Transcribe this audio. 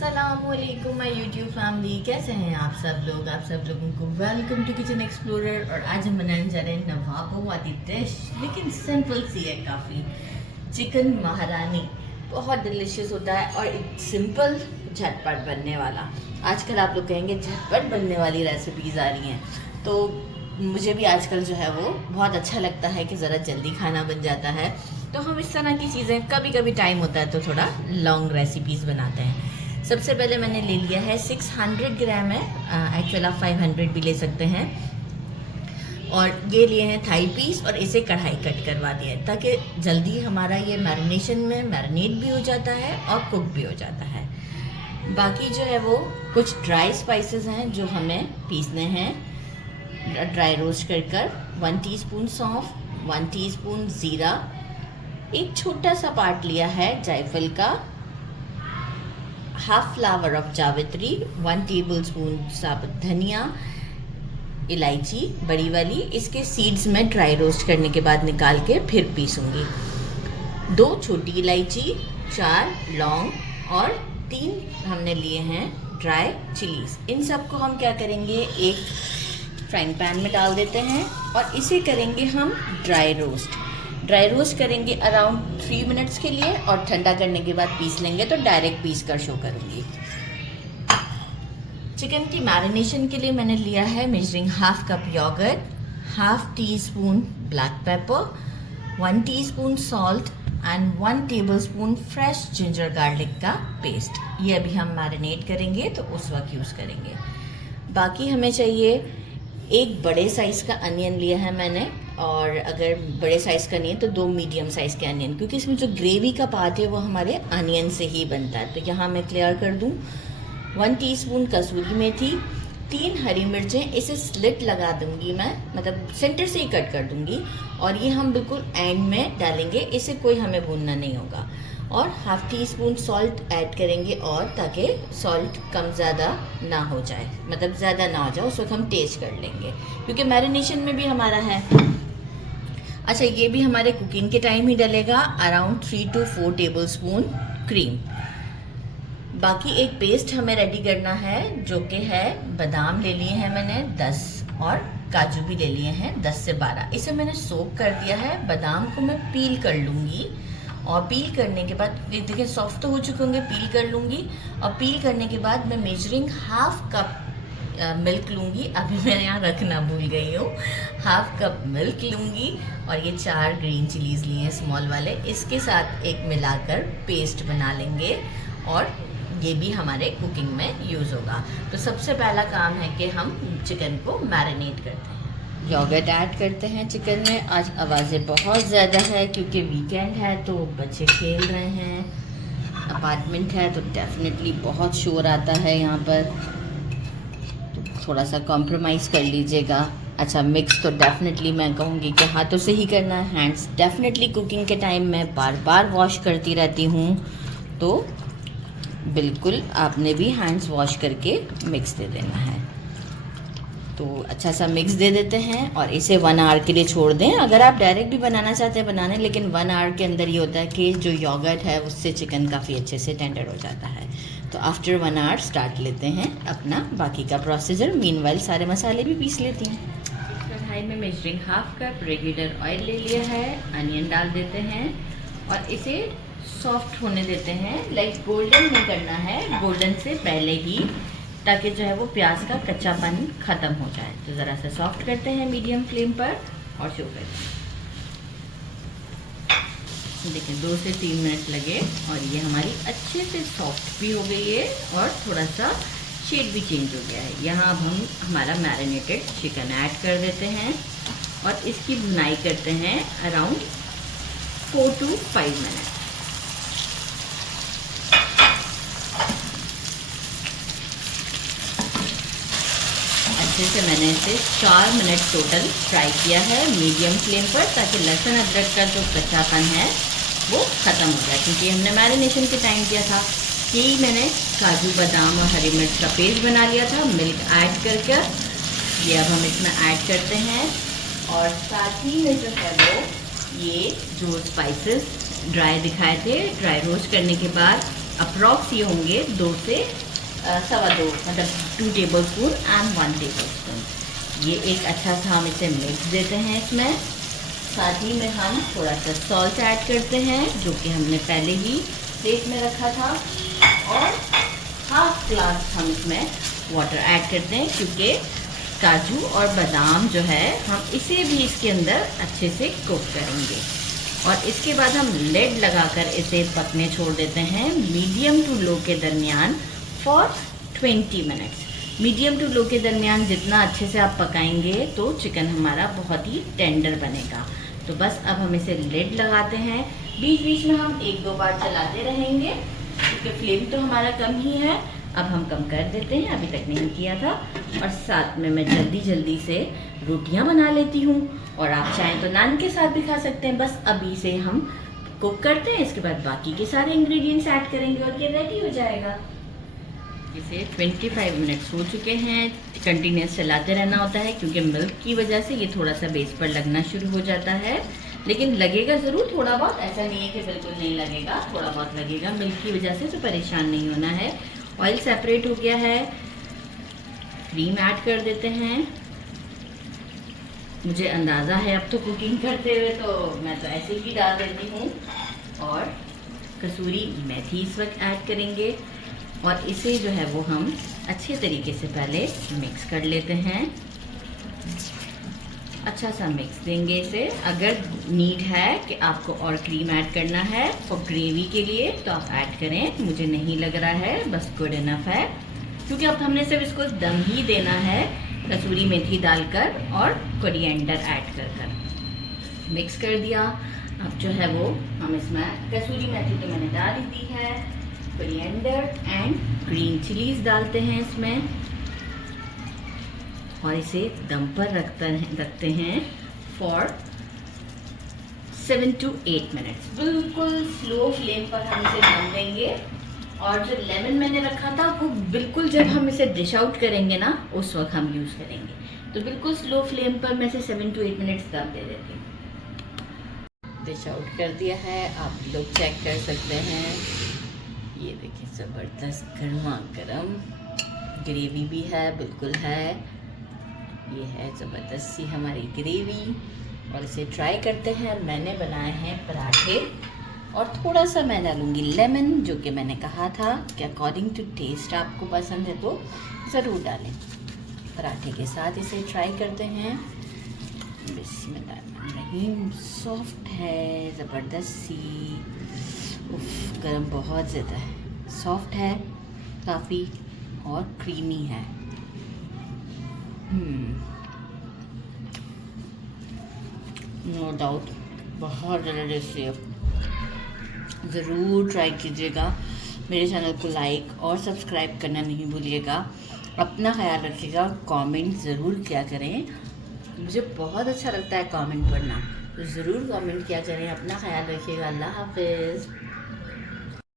अस्सलामुअलैकुम my YouTube family, कैसे हैं आप सब लोग। आप सब लोगों को वेलकम टू किचन एक्सप्लोरर। और आज हम बनाने जा रहे हैं नवाबोवादी डिश, लेकिन सिंपल सी है काफ़ी। चिकन महारानी बहुत डिलीशियस होता है और सिंपल झटपट बनने वाला। आजकल आप लोग कहेंगे झटपट बनने वाली रेसिपीज़ आ रही हैं, तो मुझे भी आजकल जो है वो बहुत अच्छा लगता है कि ज़रा जल्दी खाना बन जाता है। तो हम इस तरह की चीज़ें, कभी कभी टाइम होता है तो थोड़ा लॉन्ग रेसिपीज़ बनाते हैं। सबसे पहले मैंने ले लिया है 600 ग्राम है, एक्चुअल आप 500 भी ले सकते हैं। और ये लिए हैं थाई पीस और इसे कढ़ाई कट करवा दिया है ताकि जल्दी हमारा ये मैरिनेशन में मैरिनेट भी हो जाता है और कुक भी हो जाता है। बाकी जो है वो कुछ ड्राई स्पाइसेस हैं जो हमें पीसने हैं ड्राई रोस्ट कर 1 टीस्पून सौंफ, 1 टीस्पून ज़ीरा, एक छोटा सा पार्ट लिया है जायफल का, हाफ फ्लावर ऑफ जावित्री, 1 टेबलस्पून साबुत धनिया, इलायची बड़ी वाली, इसके सीड्स में ड्राई रोस्ट करने के बाद निकाल के फिर पीसूंगी, 2 छोटी इलायची, 4 लौंग और 3 हमने लिए हैं ड्राई चिलीज। इन सबको हम क्या करेंगे, एक फ्राइंग पैन में डाल देते हैं और इसे करेंगे हम ड्राई रोस्ट करेंगे अराउंड 3 मिनट्स के लिए, और ठंडा करने के बाद पीस लेंगे तो डायरेक्ट पीस कर शो करूँगी। चिकन की मैरिनेशन के लिए मैंने लिया है measuring half cup yoghurt, half teaspoon black pepper, 1 teaspoon salt and 1 tablespoon fresh ginger garlic का पेस्ट। ये अभी हम मैरिनेट करेंगे तो उस वक्त यूज़ करेंगे। बाकी हमें चाहिए एक बड़े साइज़ का अनियन लिया है मैंने, और अगर बड़े साइज़ का नहीं है तो 2 मीडियम साइज़ के अनियन, क्योंकि इसमें जो ग्रेवी का पार्ट है वो हमारे अनियन से ही बनता है। तो यहाँ मैं क्लियर कर दूँ, 1 टीस्पून कसूरी मेथी, 3 हरी मिर्चें, इसे स्लिट लगा दूंगी मैं, मतलब सेंटर से ही कट कर दूंगी, और ये हम बिल्कुल एंड में डालेंगे, इसे कोई हमें भूनना नहीं होगा। और half tea spoon salt add करेंगे, और ताकि सॉल्ट कम ज़्यादा ना हो जाए, मतलब ज़्यादा ना हो जाए, उस वक्त हम टेस्ट कर लेंगे क्योंकि मैरिनेशन में भी हमारा है। अच्छा, ये भी हमारे कुकिंग के टाइम ही डलेगा, अराउंड 3 to 4 टेबलस्पून क्रीम। बाकी एक पेस्ट हमें रेडी करना है जो कि है, बादाम ले लिए हैं मैंने 10 और काजू भी ले लिए हैं 10 से 12। इसे मैंने सोक कर दिया है। बादाम को मैं पील कर लूँगी, और पील करने के बाद देखिए सॉफ्ट तो हो चुके होंगे, पील कर लूँगी, और पील करने के बाद मैं मेजरिंग हाफ कप मिल्क लूँगी। अभी मैं यहाँ रखना भूल गई हूँ। हाफ कप मिल्क लूँगी, और ये 4 ग्रीन चिलीज़ लिए हैं स्मॉल वाले, इसके साथ एक मिलाकर पेस्ट बना लेंगे, और ये भी हमारे कुकिंग में यूज़ होगा। तो सबसे पहला काम है कि हम चिकन को मैरिनेट करते हैं। योगर्ट ऐड करते हैं चिकन में। आज आवाज़ें बहुत ज़्यादा है क्योंकि वीकेंड है, तो बच्चे खेल रहे हैं, अपार्टमेंट है तो डेफिनेटली बहुत शोर आता है यहाँ पर, तो थोड़ा सा कॉम्प्रोमाइज़ कर लीजिएगा। अच्छा, मिक्स तो डेफिनेटली मैं कहूँगी कि हाथों से ही करना है। हैंड्स डेफिनेटली कुकिंग के टाइम मैं बार बार वॉश करती रहती हूँ, तो बिल्कुल आपने भी हैंड्स वॉश करके मिक्स दे देना है। तो अच्छा सा मिक्स दे देते हैं और इसे 1 आवर के लिए छोड़ दें। अगर आप डायरेक्ट भी बनाना चाहते हैं बनाने, लेकिन 1 आवर के अंदर ये होता है कि जो योगर्ट है उससे चिकन काफ़ी अच्छे से टेंडर हो जाता है। तो आफ्टर 1 आवर स्टार्ट लेते हैं अपना बाकी का प्रोसीजर। मीनवाइल सारे मसाले भी पीस लेती हैं। कढ़ाई में measuring half cup regular oil ले लिया है, अनियन डाल देते हैं और इसे सॉफ्ट होने देते हैं। लाइक गोल्डन नहीं करना है, गोल्डन से पहले ही, ताकि जो है वो प्याज का कच्चापन ख़त्म हो जाए। तो ज़रा सा सॉफ्ट करते हैं मीडियम फ्लेम पर और शो करते हैं। देखिए 2 से 3 मिनट लगे और ये हमारी अच्छे से सॉफ्ट भी हो गई है और थोड़ा सा शेड भी चेंज हो गया है। यहाँ अब हम हमारा मैरिनेटेड चिकन ऐड कर देते हैं और इसकी भुनाई करते हैं अराउंड 4 to 5 मिनट। अच्छे से मैंने इसे 4 मिनट टोटल फ्राई किया है मीडियम फ्लेम पर, ताकि लहसुन अदरक का जो कच्चापन है वो ख़त्म हो जाए, क्योंकि हमने मैरिनेशन के टाइम किया था कि मैंने काजू बादाम और हरी मिर्च का पेस्ट बना लिया था मिल्क ऐड करके। ये अब हम इसमें ऐड करते हैं, और साथ ही में जो है वो ये जो स्पाइसेस ड्राई दिखाए थे, ड्राई रोस्ट करने के बाद अप्रॉक्स ये होंगे 2 से 2.25 मतलब 2 table spoon and 1 table spoon. ये एक अच्छा सा हम इसे मिक्स देते हैं इसमें। साथ ही में हम थोड़ा सा सॉल्ट ऐड करते हैं जो कि हमने पहले ही प्लेट में रखा था, और हाफ ग्लास हम इसमें वाटर ऐड करते हैं क्योंकि काजू और बादाम जो है हम इसे भी इसके अंदर अच्छे से कुक करेंगे। और इसके बाद हम लेड लगाकर इसे पकने छोड़ देते हैं मीडियम टू लो के दरमियान for 20 minutes. Medium to low के दरमियान जितना अच्छे से आप पकाएंगे तो चिकन हमारा बहुत ही टेंडर बनेगा। तो बस अब हम इसे लेड लगाते हैं, बीच बीच में हम 1-2 बार चलाते रहेंगे क्योंकि फ्लेम तो हमारा कम ही है। अब हम कम कर देते हैं, अभी तक नहीं किया था। और साथ में मैं जल्दी से रोटियां बना लेती हूँ, और आप चाहें तो नान के साथ भी खा सकते हैं। बस अभी से हम कुक करते हैं, इसके बाद बाकी के सारे इंग्रेडिएंट्स ऐड करेंगे और ये रेडी हो जाएगा। इसे 25 मिनट्स हो चुके हैं। कंटिन्यूस चलाते रहना होता है क्योंकि मिल्क की वजह से ये थोड़ा सा बेस पर लगना शुरू हो जाता है, लेकिन लगेगा ज़रूर थोड़ा बहुत, ऐसा नहीं है कि बिल्कुल नहीं लगेगा, थोड़ा बहुत लगेगा मिल्क की वजह से, तो परेशान नहीं होना है। ऑयल सेपरेट हो गया है, क्रीम ऐड कर देते हैं। मुझे अंदाज़ा है अब तो कुकिंग करते हुए, तो मैं तो ऐसे ही डाल देती हूँ। और कसूरी मेथी इस वक्त ऐड करेंगे, और इसे जो है वो हम अच्छे तरीके से पहले मिक्स कर लेते हैं। अच्छा सा मिक्स देंगे इसे। अगर नीड है कि आपको और क्रीम ऐड करना है और ग्रेवी के लिए तो आप ऐड करें, मुझे नहीं लग रहा है, बस गुड इनफ है क्योंकि अब हमने सिर्फ इसको दम ही देना है कसूरी मेथी डालकर और कोरिएंडर ऐड कर मिक्स कर दिया। अब जो है वो हम इसमें कसूरी मेथी तो मैंने डाल दी है, कोरिएंडर एंड ग्रीन चिलीज डालते हैं इसमें, और इसे दम पर रखते हैं फॉर 7 to 8 मिनट्स। बिल्कुल स्लो फ्लेम पर हम इसे दम देंगे। और जो लेमन मैंने रखा था वो बिल्कुल जब हम इसे डिश आउट करेंगे ना उस वक्त हम यूज़ करेंगे। तो बिल्कुल स्लो फ्लेम पर मैं इसे 7 to 8 मिनट्स दम दे देती हूँ। डिश आउट कर दिया है, आप लोग चेक कर सकते हैं। ये देखिए ज़बरदस्त गर्मा गर्म ग्रेवी भी है, बिल्कुल है। ये है ज़बरदस्त सी हमारी ग्रेवी, और इसे ट्राई करते हैं। मैंने बनाए हैं पराठे, और थोड़ा सा मैं डालूँगी लेमन, जो कि मैंने कहा था कि अकॉर्डिंग टू टेस्ट आपको पसंद है तो ज़रूर डालें। पराठे के साथ इसे ट्राई करते हैं। बिस्मिल्लाहिर्रहमानिर्रहीम। सॉफ्ट है ज़बरदस्त सी, उफ गरम बहुत ज़्यादा है, सॉफ्ट है काफ़ी और क्रीमी है। नो डाउट बहुत ज़बरदस्त है, ज़रूर ट्राई कीजिएगा। मेरे चैनल को लाइक और सब्सक्राइब करना नहीं भूलिएगा। अपना ख्याल रखिएगा, कमेंट ज़रूर किया करें, मुझे बहुत अच्छा लगता है कमेंट पढ़ना, तो ज़रूर कमेंट किया करें। अपना ख्याल रखिएगा। अल्लाह हाफिज़।